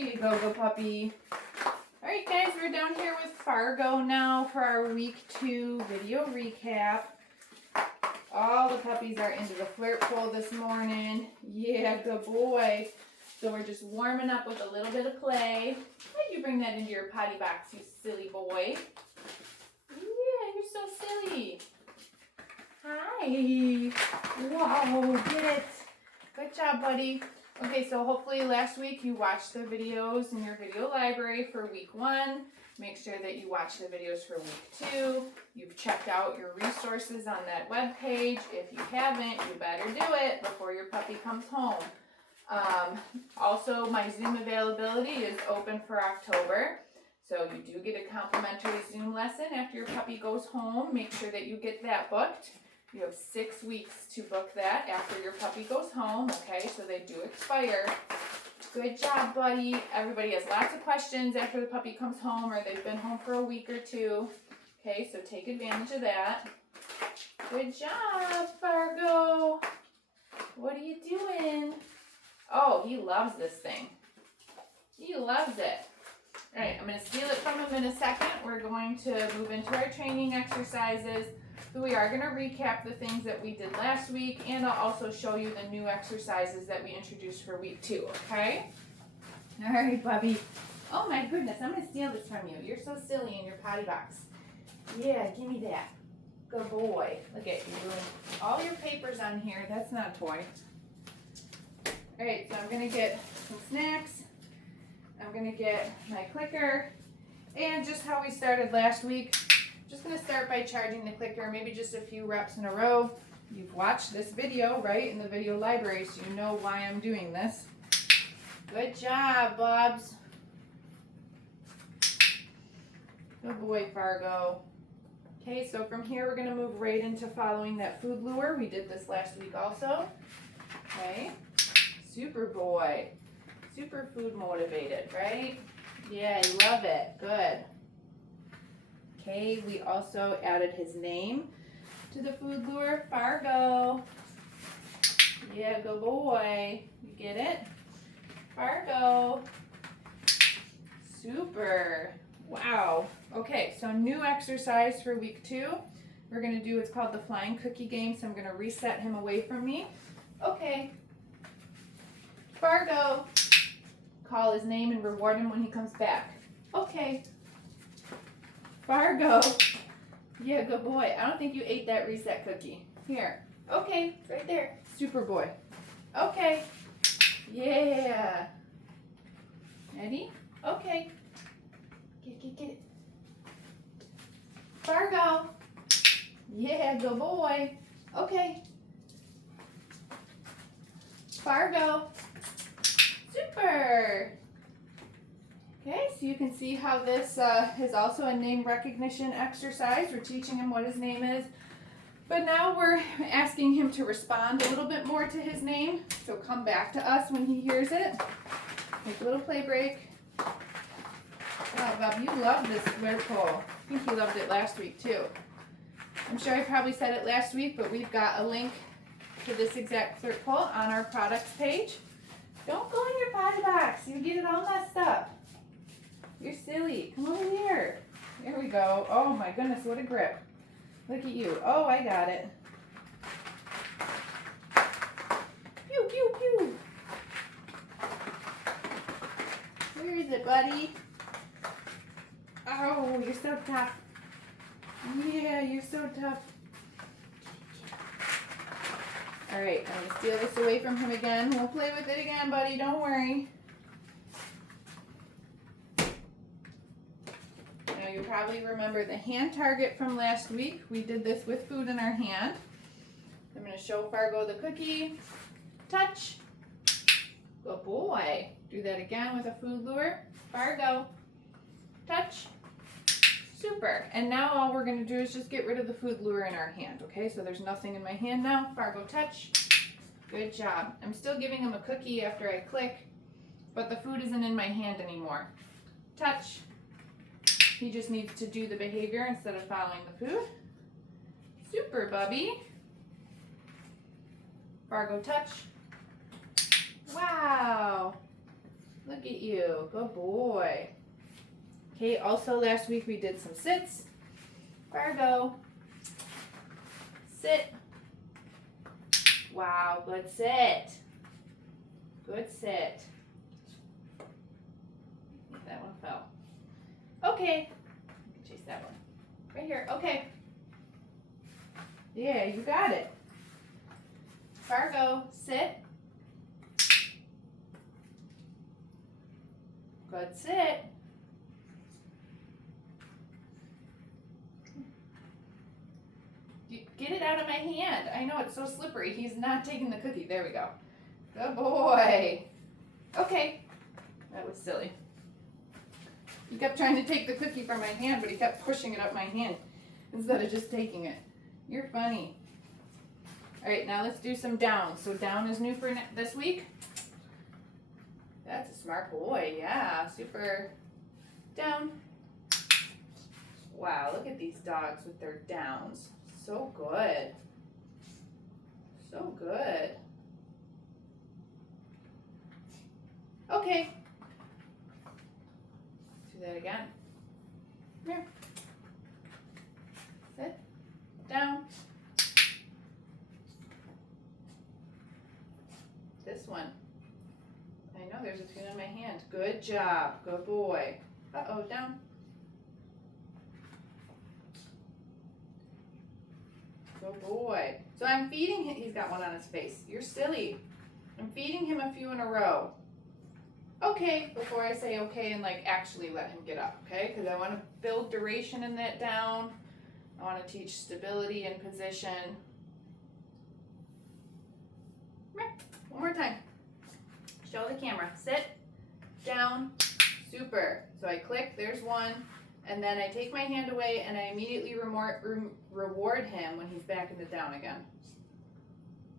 you go, go puppy. All right, guys, we're down here with Fargo now for our week 2 video recap. All the puppies are into the flirt pool this morning. Yeah, good boy. So we're just warming up with a little bit of play. Why'd you bring that into your potty box, you silly boy? Yeah, you're so silly. Hi. Wow, get it. Good job, buddy. Okay, so hopefully last week you watched the videos in your video library for week 1. Make sure that you watch the videos for week 2. You've checked out your resources on that web page. If you haven't, you better do it before your puppy comes home. Also, my Zoom availability is open for October. So you do get a complimentary Zoom lesson after your puppy goes home. Make sure that you get that booked. You have 6 weeks to book that after your puppy goes home, okay? So they do expire. Good job, buddy. Everybody has lots of questions after the puppy comes home or they've been home for a week or 2. Okay, so take advantage of that. Good job, Fargo. What are you doing? Oh, he loves this thing. He loves it. All right, I'm going to steal it from him in a second. We're going to move into our training exercises. So we are going to recap the things that we did last week, and I'll also show you the new exercises that we introduced for week 2, okay? All right, Bubby. Oh my goodness, I'm going to steal this from you. You're so silly in your potty box. Yeah, give me that. Good boy. Look at you doing all your papers on here. That's not a toy. All right, so I'm going to get some snacks. I'm going to get my clicker. And just how we started last week, just going to start by charging the clicker, maybe just a few reps in a row. You've watched this video, right, in the video library, so you know why I'm doing this. Good job, Bobs. Good boy, Fargo. Okay, so from here we're going to move right into following that food lure. We did this last week also. Okay, super boy. Super food motivated, right? Yeah, I love it. Good. Okay, we also added his name to the food lure, Fargo. Yeah, good boy. You get it? Fargo. Super. Wow. Okay, so new exercise for week 2. We're going to do, it's called the flying cookie game, so I'm going to reset him away from me. Okay. Fargo. Call his name and reward him when he comes back. Okay. Fargo. Yeah, good boy. I don't think you ate that reset cookie. Here. Okay, it's right there. Super boy. Okay. Yeah. Ready? Okay. Get it. Fargo. Yeah, good boy. Okay. Fargo. Super. Okay, so you can see how this is also a name recognition exercise. We're teaching him what his name is, but now we're asking him to respond a little bit more to his name. So come back to us when he hears it. Take a little play break. Wow, Bob, you love this flirt pole. I think you loved it last week too. I'm sure I probably said it last week, but we've got a link to this exact flirt pole on our products page. Don't go in your potty box. You get it all messed up. You're silly. Come over here. There we go. Oh my goodness, what a grip. Look at you. Oh, I got it. Pew, pew, pew. Where is it, buddy? Oh, you're so tough. Yeah, you're so tough. All right, I'm going to steal this away from him again. We'll play with it again, buddy. Don't worry. Now, you probably remember the hand target from last week. We did this with food in our hand. I'm going to show Fargo the cookie. Touch. Good boy. Do that again with a food lure. Fargo. Touch. Super. And now all we're going to do is just get rid of the food lure in our hand, okay? So there's nothing in my hand now. Fargo, touch. Good job. I'm still giving him a cookie after I click, but the food isn't in my hand anymore. Touch. He just needs to do the behavior instead of following the food. Super, Bubby. Fargo, touch. Wow. Look at you. Good boy. Okay, also last week we did some sits. Fargo. Sit. Wow, good sit. Good sit. That one fell. Okay. You can chase that one. Right here. Okay. Yeah, you got it. Fargo, sit. Good sit. Get it out of my hand. I know it's so slippery. He's not taking the cookie. There we go. Good boy. Okay. That was silly. He kept trying to take the cookie from my hand, but he kept pushing it up my hand instead of just taking it. You're funny. All right, now let's do some down. So down is new for this week. That's a smart boy. Yeah, super. Down. Wow, look at these dogs with their downs. So good. So good. Okay. Do that again. Come here. Sit. Down. This one. I know there's a tune in my hand. Good job. Good boy. Uh-oh, down. Good boy. So I'm feeding him. He's got one on his face. You're silly. I'm feeding him a few in a row. Okay, before I say okay and like actually let him get up, okay? Because I want to build duration in that down. I want to teach stability in position. Come here. One more time. Show the camera. Sit. Down. Super. So I click. There's one. And then I take my hand away and I immediately reward him when he's back in the down again.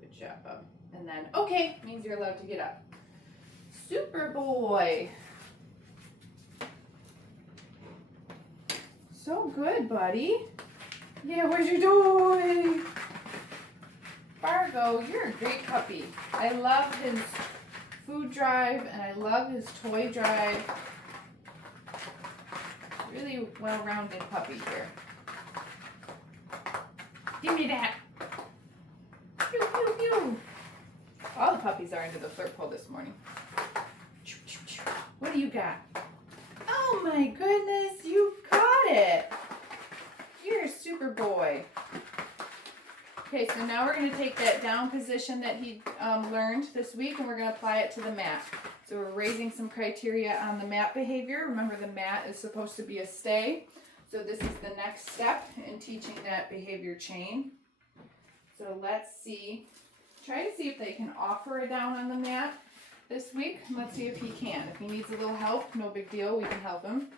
Good job, bub. And then, okay, means you're allowed to get up. Super boy. So good, buddy. Yeah, where's your toy? Fargo, you're a great puppy. I love his food drive and I love his toy drive. Really well-rounded puppy here. Give me that. Pew, pew, pew. All the puppies are into the flirt pole this morning. What do you got? Oh my goodness, you caught it. You're a super boy. Okay, so now we're going to take that down position that he learned this week and we're going to apply it to the mat. So we're raising some criteria on the mat behavior. Remember, the mat is supposed to be a stay. So this is the next step in teaching that behavior chain. So let's see. Try to see if they can offer a down on the mat this week. Let's see if he can. If he needs a little help, no big deal. We can help him.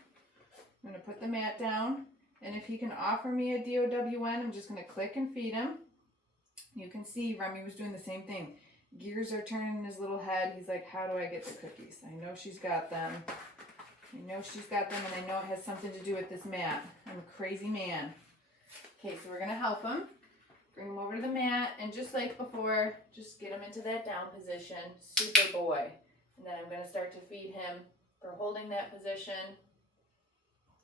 I'm going to put the mat down. And if he can offer me a DOWN, I'm just going to click and feed him. You can see Remy was doing the same thing. Gears are turning in his little head. He's like, how do I get the cookies? I know she's got them. I know she's got them, and I know it has something to do with this mat. I'm a crazy man. Okay, so we're going to help him. Bring him over to the mat, and just like before, just get him into that down position. Super boy. And then I'm going to start to feed him for holding that position.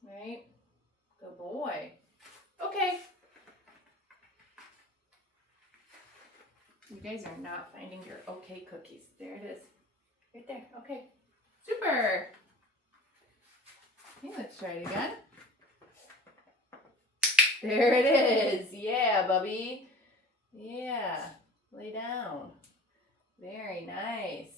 Right? Good boy. Okay. You guys are not finding your okay cookies. There it is. Right there. Okay. Super. Okay, let's try it again. There it is. Yeah, Bubby. Yeah. Lay down. Very nice.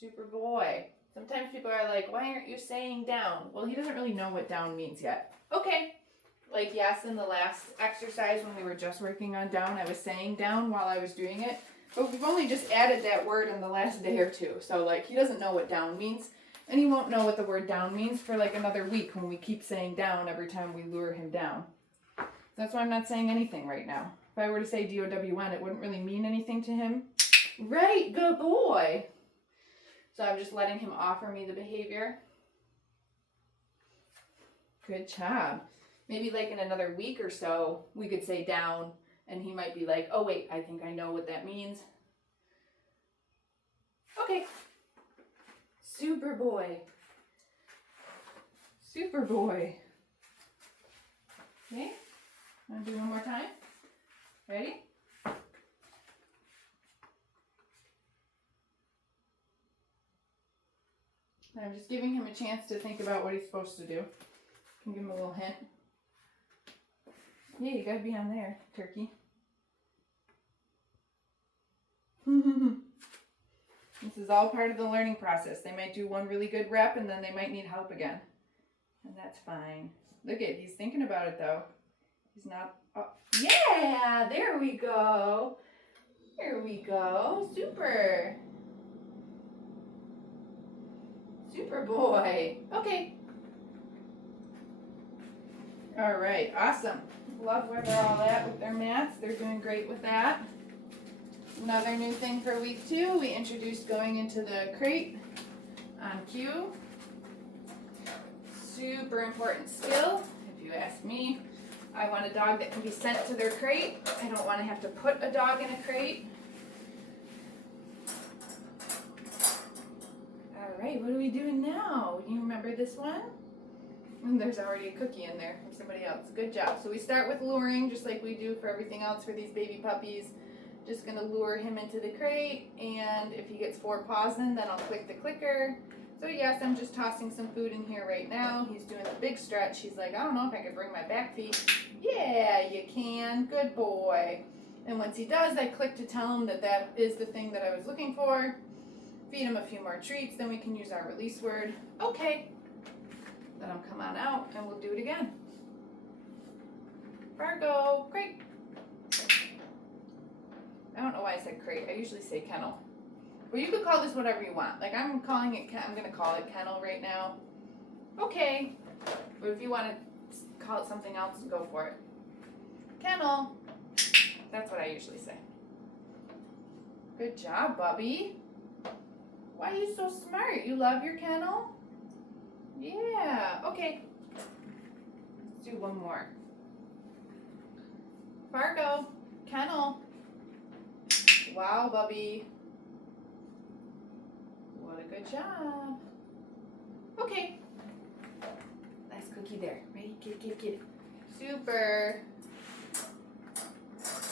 Super boy. Sometimes people are like, why aren't you saying down? Well, he doesn't really know what down means yet. Okay. Like, yes, in the last exercise when we were just working on down, I was saying down while I was doing it. But we've only just added that word in the last day or two. So, like, he doesn't know what down means. And he won't know what the word down means for, like, another week when we keep saying down every time we lure him down. So that's why I'm not saying anything right now. If I were to say DOWN, it wouldn't really mean anything to him. Right, good boy. So I'm just letting him offer me the behavior. Good job. Maybe like in another week or so, we could say down, and he might be like, oh wait, I think I know what that means. Okay. Super boy. Super boy. Okay, want to do one more time? Ready? I'm just giving him a chance to think about what he's supposed to do. Can give him a little hint. Yeah, you gotta be on there, turkey. This is all part of the learning process. They might do one really good rep and then they might need help again. And that's fine. Look at, he's thinking about it though. He's not, oh, yeah, there we go. There we go, super. Super boy. Okay. All right, awesome. Love where they're all at with their mats. They're doing great with that. Another new thing for week 2, we introduced going into the crate on cue. Super important skill, if you ask me. I want a dog that can be sent to their crate. I don't want to have to put a dog in a crate. All right, what are we doing now? You remember this one? And there's already a cookie in there from somebody else. Good job. So we start with luring, just like we do for everything else for these baby puppies. Just gonna lure him into the crate, and if he gets 4 paws in, then I'll click the clicker. So yes, I'm just tossing some food in here right now. He's doing the big stretch. He's like, I don't know if I can bring my back feet. Yeah, you can. Good boy. And once he does, I click to tell him that that is the thing that I was looking for. Feed him a few more treats, then we can use our release word. Okay. Let him come on out, and we'll do it again. Fargo, crate. I don't know why I said crate. I usually say kennel. But you could call this whatever you want. Like I'm calling it, I'm going to call it kennel right now. Okay. But if you want to call it something else, go for it. Kennel. That's what I usually say. Good job, Bubby. Why are you so smart? You love your kennel? Yeah. Okay. Let's do one more. Fargo. Kennel. Wow, Bubby. What a good job. Okay. Nice cookie there. Ready? Get it, get it. Super.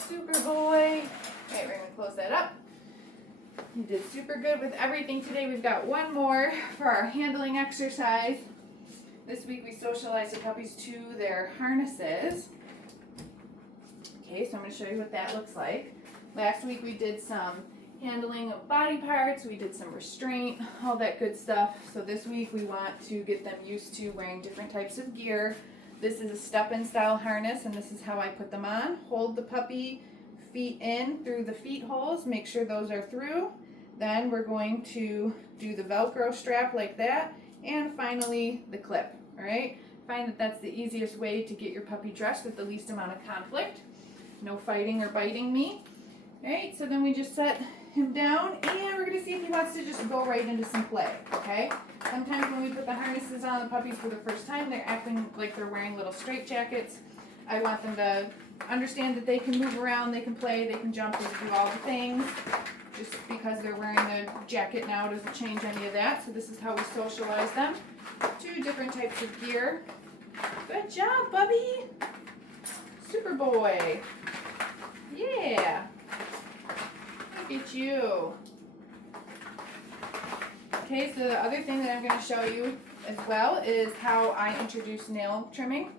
Super boy. All right, we're going to close that up. You did super good with everything today. We've got one more for our handling exercise. This week we socialized the puppies to their harnesses. Okay, so I'm going to show you what that looks like. Last week we did some handling of body parts, we did some restraint, all that good stuff. So this week we want to get them used to wearing different types of gear. This is a step-in style harness, and this is how I put them on. Hold the puppy feet in through the feet holes, make sure those are through. Then we're going to do the Velcro strap like that, and finally the clip, all right? Find that that's the easiest way to get your puppy dressed with the least amount of conflict. No fighting or biting me. All right, so then we just set him down, and we're gonna see if he wants to just go right into some play, okay? Sometimes when we put the harnesses on the puppies for the first time, they're acting like they're wearing little straight jackets. I want them to understand that they can move around, they can play, they can jump, they can do all the things. Just because they're wearing a jacket now doesn't change any of that. So this is how we socialize them. 2 different types of gear. Good job, Bubby. Super boy. Yeah. Look at you. Okay, so the other thing that I'm going to show you as well is how I introduce nail trimming.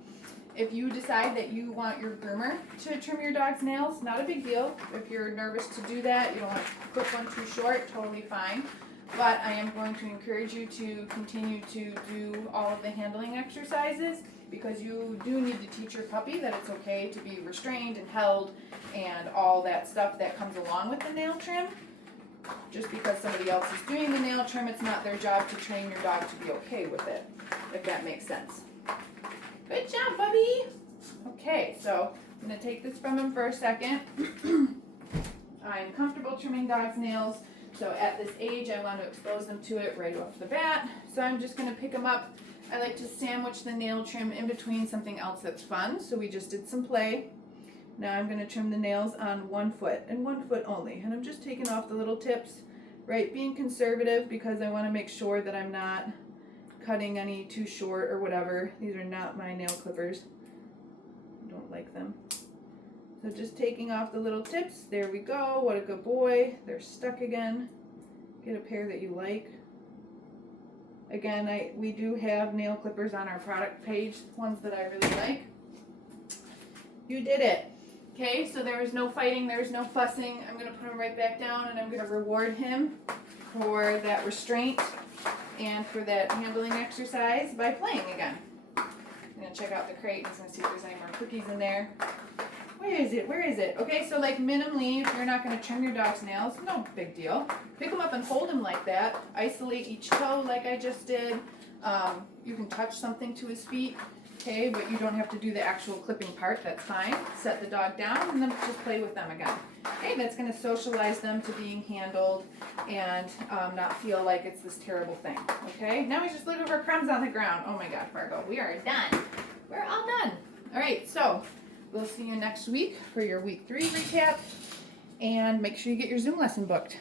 If you decide that you want your groomer to trim your dog's nails, not a big deal. If you're nervous to do that, you don't want to clip one too short, totally fine. But I am going to encourage you to continue to do all of the handling exercises, because you do need to teach your puppy that it's okay to be restrained and held and all that stuff that comes along with the nail trim. Just because somebody else is doing the nail trim, it's not their job to train your dog to be okay with it, if that makes sense. Good job, Bubby. Okay, so I'm going to take this from him for a second. I'm comfortable trimming dogs' nails, so at this age I want to expose them to it right off the bat. So I'm just going to pick them up. I like to sandwich the nail trim in between something else that's fun. So we just did some play. Now I'm going to trim the nails on 1 foot, and 1 foot only. And I'm just taking off the little tips, right? Being conservative because I want to make sure that I'm not cutting any too short or whatever. These are not my nail clippers. I don't like them. So just taking off the little tips. There we go. What a good boy. They're stuck again. Get a pair that you like. Again, we do have nail clippers on our product page, ones that I really like. You did it. Okay, so there was no fighting, there was no fussing. I'm going to put him right back down, and I'm going to reward him for that restraint and for that handling exercise by playing again. I'm going to check out the crate and see if there's any more cookies in there. Where is it? Where is it? Okay, so like minimally, if you're not going to trim your dog's nails, no big deal. Pick him up and hold him like that. Isolate each toe like I just did. You can touch something to his feet, okay, but you don't have to do the actual clipping part. That's fine. Set the dog down and then just play with them again. Okay, that's going to socialize them to being handled and not feel like it's this terrible thing. Okay, now he's just looking for crumbs on the ground. Oh my God, Fargo, we are done. We're all done. All right, so we'll see you next week for your week 3 recap, and make sure you get your Zoom lesson booked.